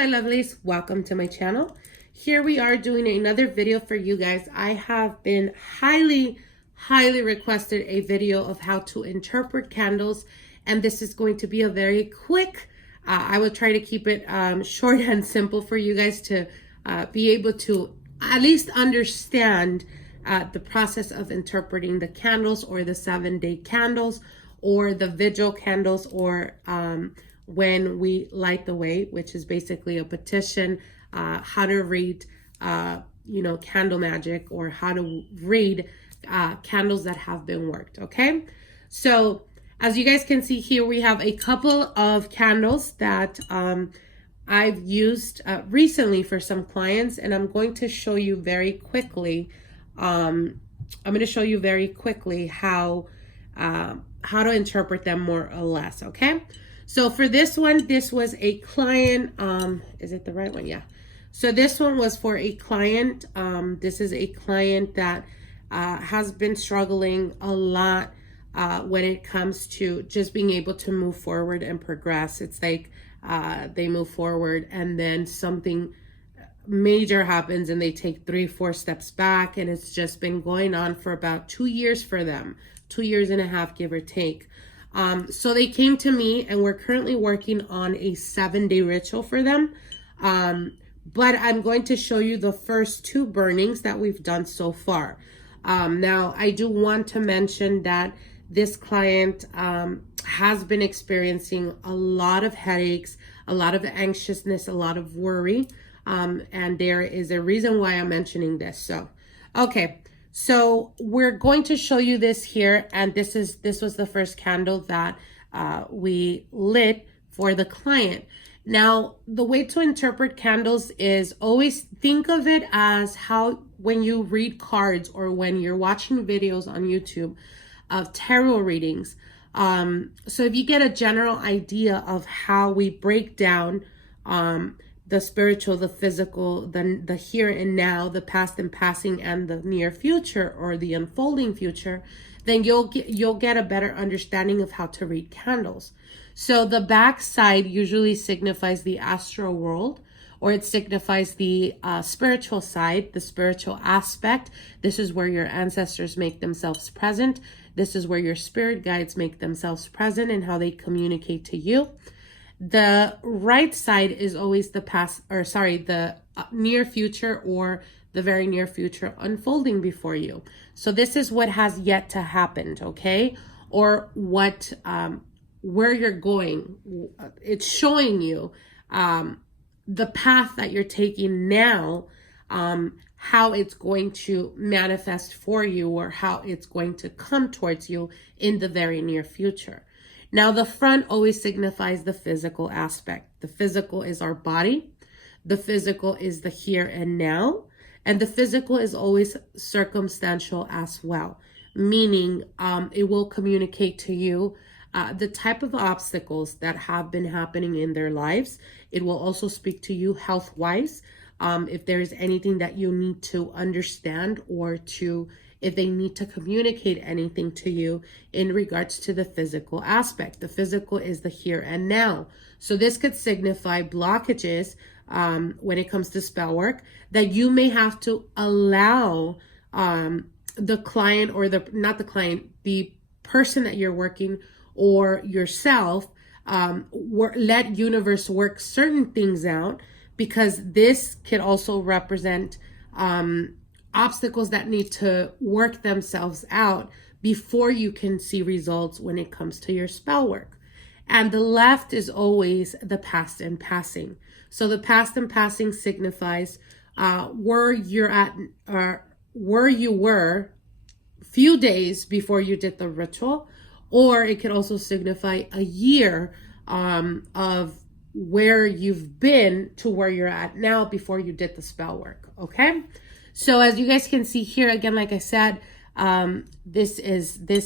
my lovelies, welcome to my channel. Here we are doing another video for you guys. I have been highly requested a video of how to interpret candles, and this is going to be a very quick, I will try to keep it short and simple for you guys to be able to at least understand the process of interpreting the candles, or the 7-day candles, or the vigil candles, or when we light the way, which is basically a petition, how to read, candle magic, or how to read candles that have been worked. Okay, so as you guys can see here, we have a couple of candles that I've used recently for some clients, and I'm going to show you very quickly. I'm going to show you very quickly how to interpret them more or less. Okay. So for this one, this was a client, is it the right one? Yeah. So this one was for a client. This is a client that has been struggling a lot when it comes to just being able to move forward and progress. It's like they move forward and then something major happens and they take 3-4 steps back, and it's just been going on for about 2 years for them, 2.5 years, give or take. So they came to me, and we're currently working on a 7-day ritual for them. But I'm going to show you the first 2 burnings that we've done so far. Now, I do want to mention that this client has been experiencing a lot of headaches, a lot of anxiousness, a lot of worry. And there is a reason why I'm mentioning this. So, okay. So we're going to show you this here, and this was the first candle that we lit for the client. Now, the way to interpret candles is always think of it as how when you read cards, or when you're watching videos on YouTube of tarot readings. So if you get a general idea of how we break down the spiritual, the physical, the here and now, the past and passing, and the near future, or the unfolding future, then you'll get a better understanding of how to read candles. So the back side usually signifies the astral world, or it signifies the spiritual side, the spiritual aspect. This is where your ancestors make themselves present. This is where your spirit guides make themselves present and how they communicate to you. The right side is always the past, or sorry, the near future, or the very near future unfolding before you. So this is what has yet to happen, okay? Or what, where you're going. It's showing you the path that you're taking now, how it's going to manifest for you, or how it's going to come towards you in the very near future. Now, the front always signifies the physical aspect. The physical is our body. The physical is the here and now. And the physical is always circumstantial as well, meaning it will communicate to you the type of obstacles that have been happening in their lives. It will also speak to you health-wise, if there is anything that you need to understand, or if they need to communicate anything to you in regards to the physical aspect. The physical is the here and now. So this could signify blockages when it comes to spell work, that you may have to allow the client, or the person that you're working, or yourself, let universe work certain things out, because this could also represent obstacles that need to work themselves out before you can see results when it comes to your spell work. And the left is always the past and passing. So the past and passing signifies where you're at, or where you were few days before you did the ritual, or it could also signify a year of where you've been to where you're at now before you did the spell work. Okay. So as you guys can see here, again, like I said, this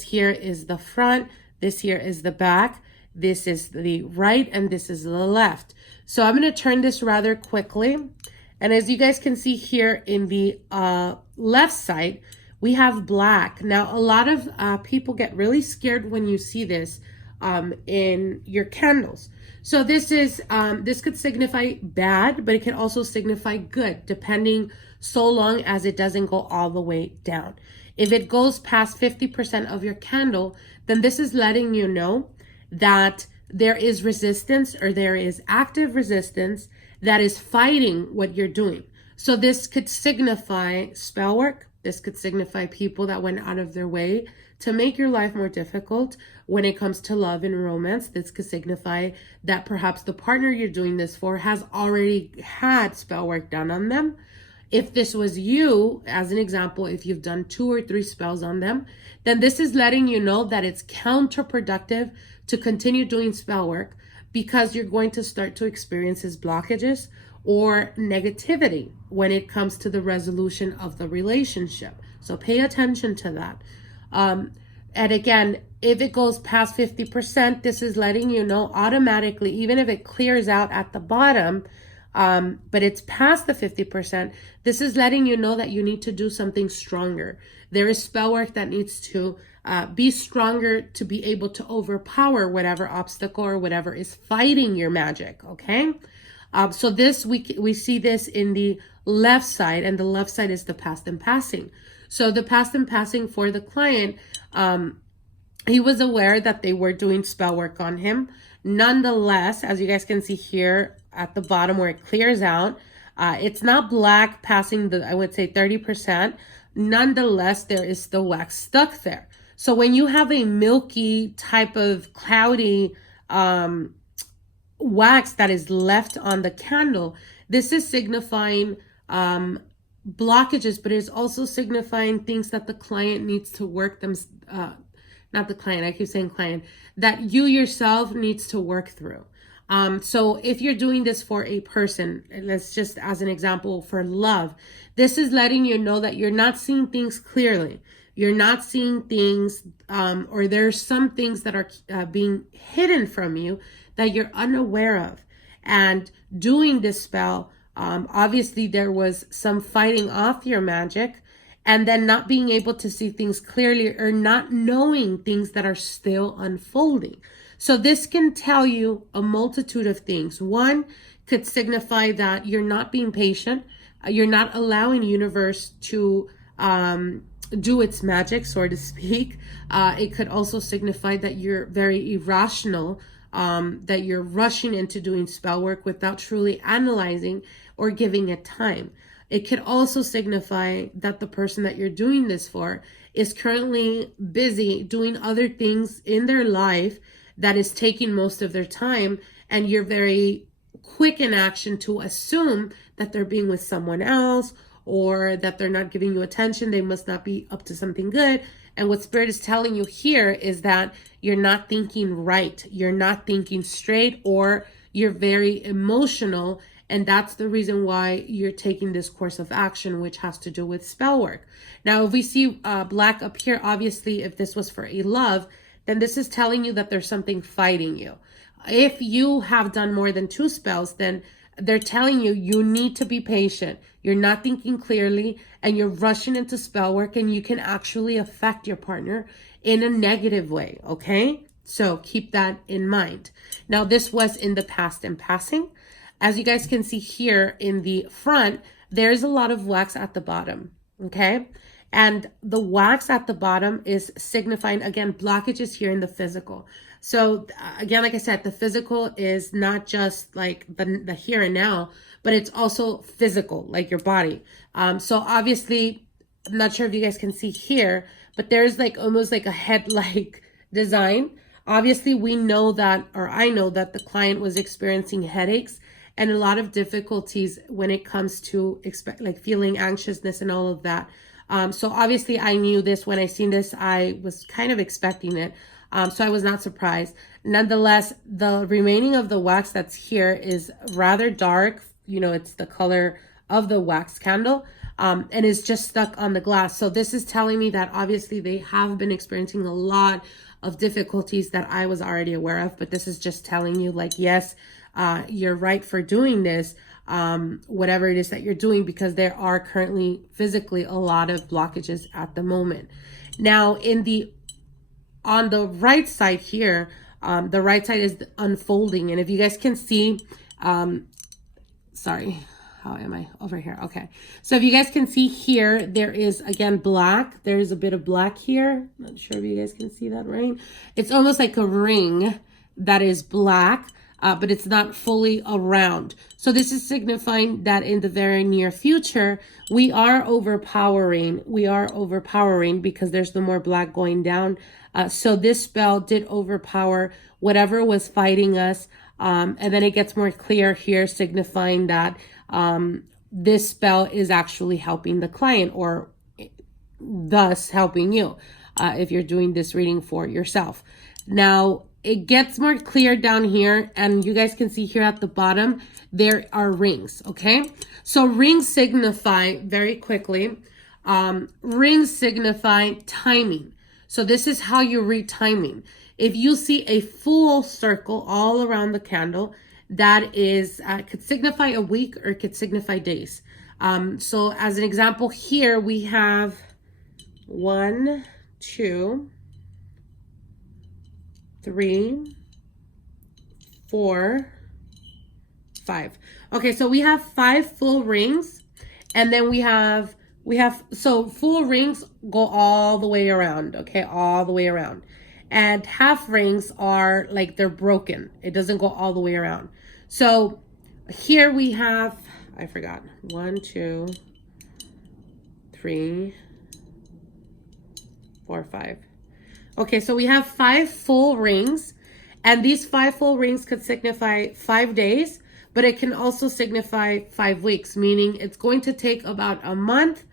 here is the front, this here is the back, this is the right, and this is the left. So I'm going to turn this rather quickly. And as you guys can see here in the left side, we have black. Now, a lot of people get really scared when you see this, in your candles. So this is this could signify bad, but it can also signify good, depending, so long as it doesn't go all the way down. If it goes past 50% of your candle, then this is letting you know that there is resistance, or there is active resistance that is fighting what you're doing. So this could signify spell work. This could signify people that went out of their way to make your life more difficult when it comes to love and romance. This could signify that perhaps the partner you're doing this for has already had spell work done on them. If this was you, as an example, if you've done 2 or 3 spells on them, then this is letting you know that it's counterproductive to continue doing spell work, because you're going to start to experience his blockages or negativity when it comes to the resolution of the relationship. So pay attention to that. And again, if it goes past 50%, this is letting you know automatically, even if it clears out at the bottom, but it's past the 50%, this is letting you know that you need to do something stronger. There is spell work that needs to be stronger to be able to overpower whatever obstacle or whatever is fighting your magic, okay? So this, we see this in the left side, and the left side is the past and passing. So the past and passing for the client, he was aware that they were doing spell work on him. Nonetheless, as you guys can see here at the bottom where it clears out, it's not black passing the, I would say 30%. Nonetheless, there is the wax stuck there. So when you have a milky type of cloudy wax that is left on the candle, this is signifying blockages, but it's also signifying things that the client needs to work them, not the client, I keep saying client, that you yourself needs to work through. So if you're doing this for a person, let's just as an example for love, this is letting you know that you're not seeing things clearly. You're not seeing things, or there's some things that are being hidden from you that you're unaware of. And doing this spell, obviously there was some fighting off your magic, and then not being able to see things clearly, or not knowing things that are still unfolding. So this can tell you a multitude of things. One could signify that you're not being patient. You're not allowing universe to do its magic, so to speak. It could also signify that you're very irrational, that you're rushing into doing spell work without truly analyzing or giving it time. It could also signify that the person that you're doing this for is currently busy doing other things in their life that is taking most of their time, and you're very quick in action to assume that they're being with someone else, or that they're not giving you attention. They must not be up to something good. And what Spirit is telling you here is that you're not thinking right. You're not thinking straight, or you're very emotional. And that's the reason why you're taking this course of action, which has to do with spell work. Now, if we see black up here, obviously, if this was for a love, then this is telling you that there's something fighting you. If you have done more than 2 spells, then they're telling you you need to be patient. You're not thinking clearly, and you're rushing into spell work, and you can actually affect your partner in a negative way, okay? So keep that in mind. Now, this was in the past and passing. As you guys can see here in the front, there's a lot of wax at the bottom, okay? And the wax at the bottom is signifying, again, blockages here in the physical. So again, like I said, the physical is not just like the here and now, but it's also physical, like your body. So obviously, I'm not sure if you guys can see here, but there's like almost like a head-like design. Obviously, we know that, or I know that the client was experiencing headaches and a lot of difficulties when it comes to like feeling anxiousness and all of that. So obviously I knew this when I seen this. I was kind of expecting it. So I was not surprised. Nonetheless, the remaining of the wax that's here is rather dark. You know, it's the color of the wax candle, and is just stuck on the glass. So this is telling me that obviously they have been experiencing a lot of difficulties that I was already aware of, but this is just telling you like, yes, you're right for doing this, whatever it is that you're doing, because there are currently physically a lot of blockages at the moment. Now, on the right side here, The right side is unfolding. And if you guys can see, sorry, how am I over here? Okay. So if you guys can see here, there is again black. There's a bit of black here. Not sure if you guys can see that, right? It's almost like a ring that is black, but it's not fully around. So this is signifying that in the very near future, we are overpowering. We are overpowering because there's no more black going down. So this spell did overpower whatever was fighting us. And then it gets more clear here, signifying that this spell is actually helping the client, or thus helping you if you're doing this reading for yourself. Now, it gets more clear down here, and you guys can see here at the bottom, there are rings, okay? So rings signify, very quickly, rings signify timing. So this is how you read timing. If you see a full circle all around the candle, that is, could signify a week or could signify days. So as an example here, we have 1, 2, 3, 4, 5. Okay, so we have 5 full rings, and then we have, so full rings go all the way around, okay, all the way around. And half rings are like they're broken. It doesn't go all the way around. So here we have, I forgot, 1, 2, 3, 4, 5. Okay, so we have 5 full rings, and these 5 full rings could signify 5 days, but it can also signify 5 weeks, meaning it's going to take about a month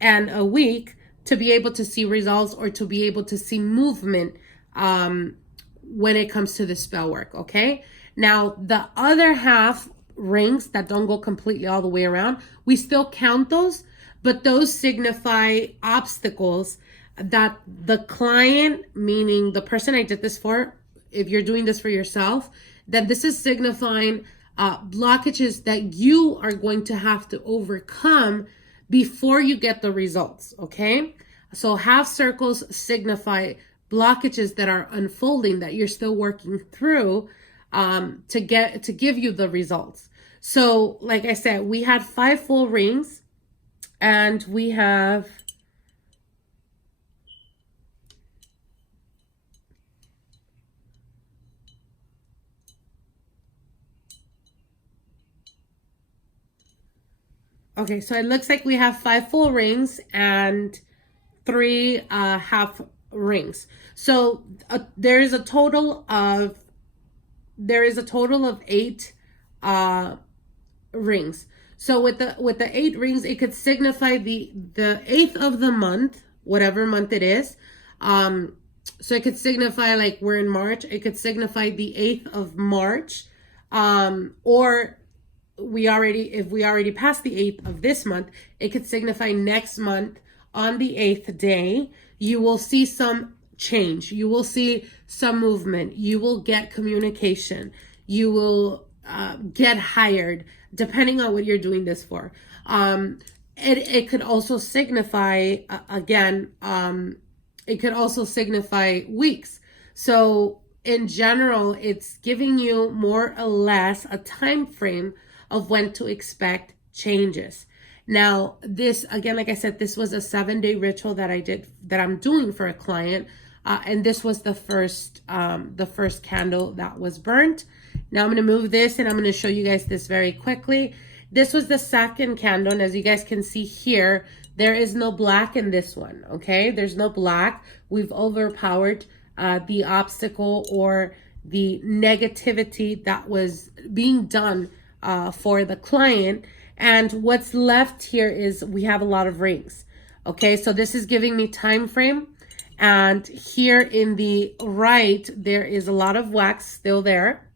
and a week to be able to see results or to be able to see movement when it comes to the spell work, okay? Now, the other half rings that don't go completely all the way around, we still count those, but those signify obstacles that the client, meaning the person I did this for, if you're doing this for yourself, then this is signifying blockages that you are going to have to overcome before you get the results, okay? So half circles signify blockages that are unfolding, that you're still working through to give you the results. So like I said, we had 5 full rings, and we have okay, so it looks like we have 5 full rings and 3 half rings. So there is a total of 8 rings. So with the 8 rings, it could signify the 8th of the month, whatever month it is. So it could signify, like, we're in March, it could signify the 8th of March, or if we already passed the 8th of this month, it could signify next month on the 8th day. You will see some change. You will see some movement. You will get communication. You will get hired, depending on what you're doing this for. It could also signify, it could also signify weeks. So in general, it's giving you more or less a time frame of when to expect changes. Now, this, again, like I said, this was a 7-day ritual that I'm doing for a client. And this was the first candle that was burnt. Now I'm going to move this, and I'm going to show you guys this very quickly. This was the second candle, and as you guys can see here, there is no black in this one, okay? There's no black. We've overpowered the obstacle or the negativity that was being done for the client. And what's left here is we have a lot of rings, okay? So this is giving me time frame. And here in the right, there is a lot of wax still there.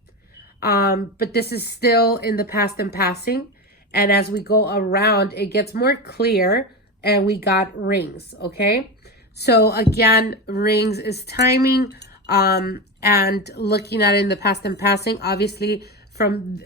But this is still in the past and passing. And as we go around, it gets more clear, and we got rings, okay? So again, rings is timing, and looking at it in the past and passing. Obviously,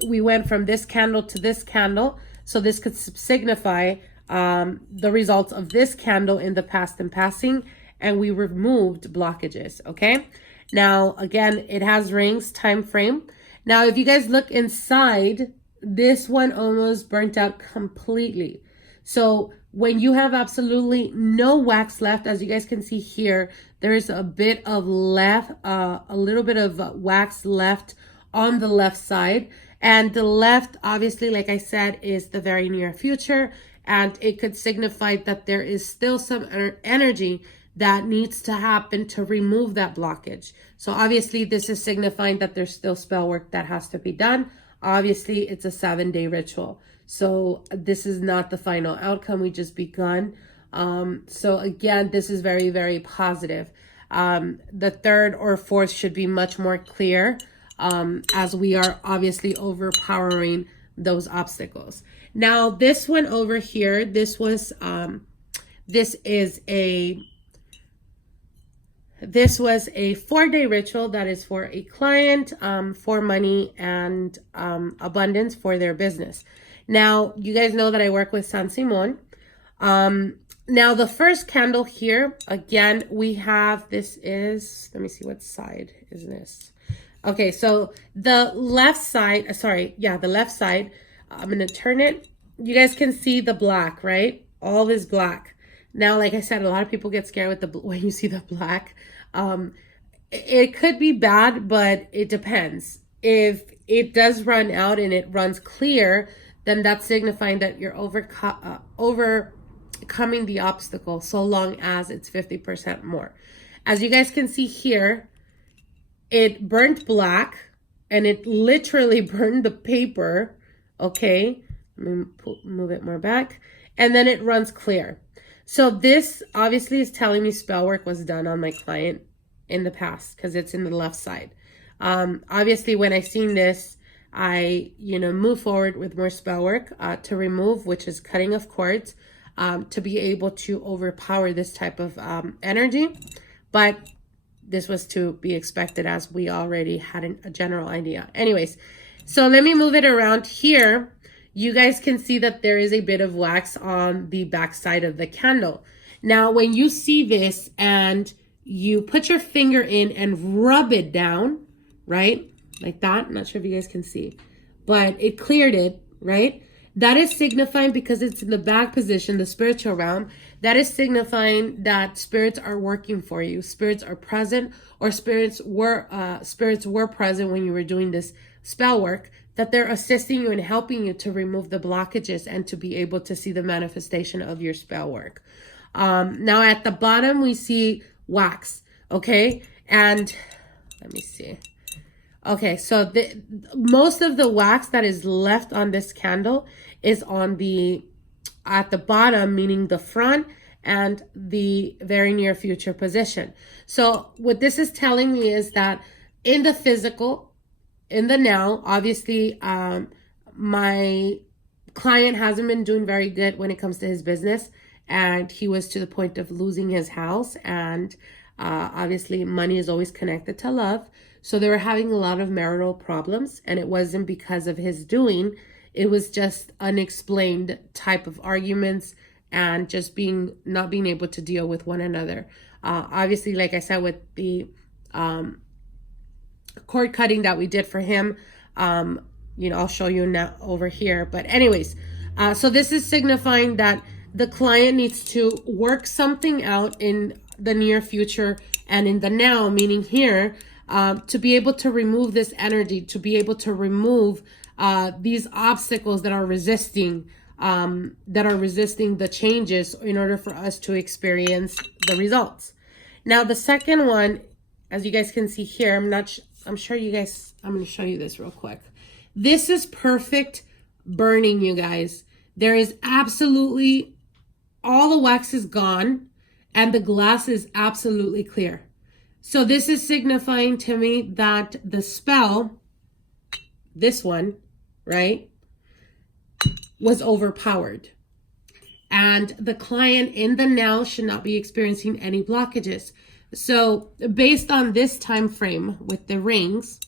we went from this candle to this candle. So this could signify the results of this candle in the past and passing, and we removed blockages, okay? Now, again, it has rings, time frame. Now, if you guys look inside, this one almost burnt out completely. So when you have absolutely no wax left, as you guys can see here, there's a bit of a little bit of wax left on the left side. And the left, obviously, like I said, is the very near future. And it could signify that there is still some energy that needs to happen to remove that blockage. So obviously, this is signifying that there's still spell work that has to be done. Obviously, it's a 7-day ritual. So this is not the final outcome. We just begun. So again, this is very, very positive. The third or fourth should be much more clear, as we are obviously overpowering those obstacles. Now, this one over here, this was a 4-day ritual that is for a client, for money and abundance for their business. Now, you guys know that I work with San Simon. Now, the first candle here, again, we have, this is, let me see, what side is this? Okay, so the left side, the left side, I'm going to turn it. You guys can see the black, right? All this black. Now, like I said, a lot of people get scared with when you see the black. It could be bad, but it depends. If it does run out and it runs clear, then that's signifying that you're overcoming the obstacle, so long as it's 50% more. As you guys can see here, it burnt black and it literally burned the paper. Okay, let me move it more back. And then it runs clear. So this obviously is telling me spell work was done on my client in the past, because it's in the left side. Obviously, when I seen this, I, move forward with more spell work to remove, which is cutting of cords, to be able to overpower this type of energy. But this was to be expected, as we already had a general idea. Anyways, so let me move it around here. You guys can see that there is a bit of wax on the back side of the candle. Now, when you see this and you put your finger in and rub it down, right? Like that. I'm not sure if you guys can see, but it cleared it, right? That is signifying, because it's in the back position, the spiritual realm, that is signifying that spirits are working for you. Spirits are present, or spirits were present when you were doing this spell work, that they're assisting you and helping you to remove the blockages and to be able to see the manifestation of your spell work. Now at the bottom, we see wax. Okay. And let me see. Okay. So most of the wax that is left on this candle is at the bottom, meaning the front and the very near future position. So what this is telling me is that in the physical, in the now, obviously, my client hasn't been doing very good when it comes to his business, and he was to the point of losing his house. And obviously, money is always connected to love. So they were having a lot of marital problems, and it wasn't because of his doing. It was just unexplained type of arguments and just not being able to deal with one another. Obviously, like I said, with the cord cutting that we did for him, I'll show you now over here. But anyways, so this is signifying that the client needs to work something out in the near future and in the now, meaning here, to be able to remove this energy, to be able to remove these obstacles that are resisting the changes in order for us to experience the results. Now, the second one, as you guys can see here, I'm going to show you this real quick. This is perfect burning, you guys. There is absolutely, all the wax is gone and the glass is absolutely clear. So this is signifying to me that the spell, this one, right, was overpowered. And the client in the now should not be experiencing any blockages. So based on this time frame with the rings,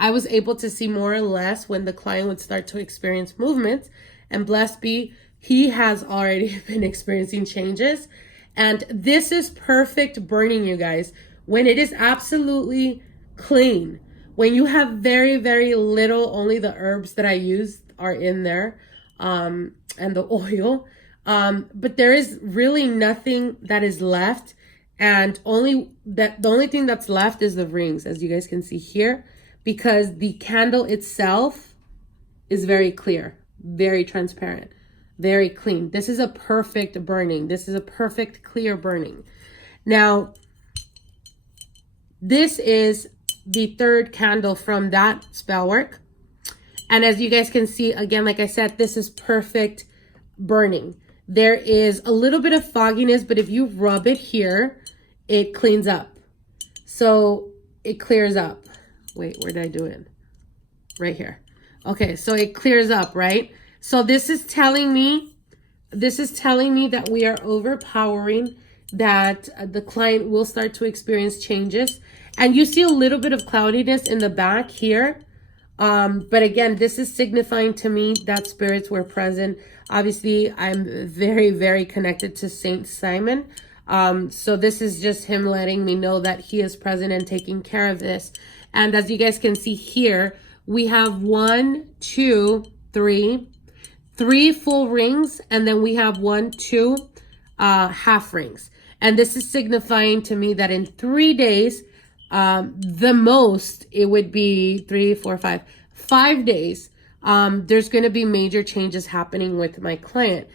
I was able to see more or less when the client would start to experience movements. And blessed be, he has already been experiencing changes. And this is perfect burning, you guys. When it is absolutely clean, when you have very, very little, only the herbs that I used are in there, and the oil, but there is really nothing that is left, and the only thing that's left is the rings, as you guys can see here, because the candle itself is very clear, very transparent, very clean. This is a perfect burning. This is a perfect clear burning. Now, this is the third candle from that spell work. And as you guys can see, again, like I said, this is perfect burning. There is a little bit of fogginess, but if you rub it here, it cleans up. So it clears up. Wait, where did I do it? Right here. Okay, so it clears up, right? So this is telling me that we are overpowering, that the client will start to experience changes. And you see a little bit of cloudiness in the back here. But again, this is signifying to me that spirits were present. Obviously, I'm very, very connected to Saint Simon. So this is just him letting me know that he is present and taking care of this. And as you guys can see here, we have 1, 2, 3 full rings, and then we have 1, 2 half rings. And this is signifying to me that in 3 days, the most, it would be 3, 4, 5 days, there's going to be major changes happening with my client.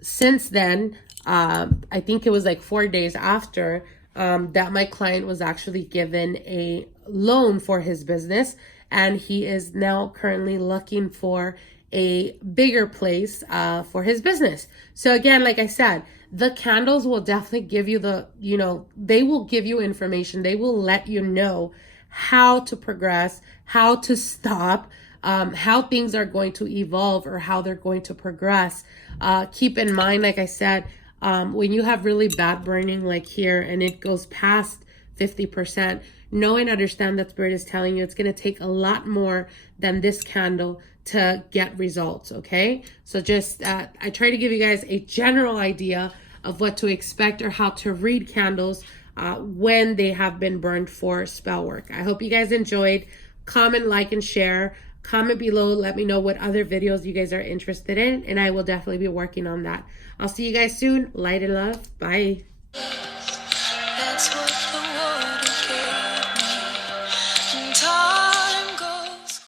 Since then, I think it was like 4 days after that my client was actually given a loan for his business, and he is now currently looking for a bigger place for his business. So again, like I said, the candles will definitely give you they will give you information. They will let you know how to progress, how to stop, how things are going to evolve or how they're going to progress. Keep in mind, like I said, when you have really bad burning like here and it goes past 50%, know and understand that Spirit is telling you it's going to take a lot more than this candle to get results, okay? So just, I try to give you guys a general idea of what to expect or how to read candles when they have been burned for spell work. I hope you guys enjoyed. Comment, like, and share. Comment below. Let me know what other videos you guys are interested in, and I will definitely be working on that. I'll see you guys soon. Light and love. Bye. That's what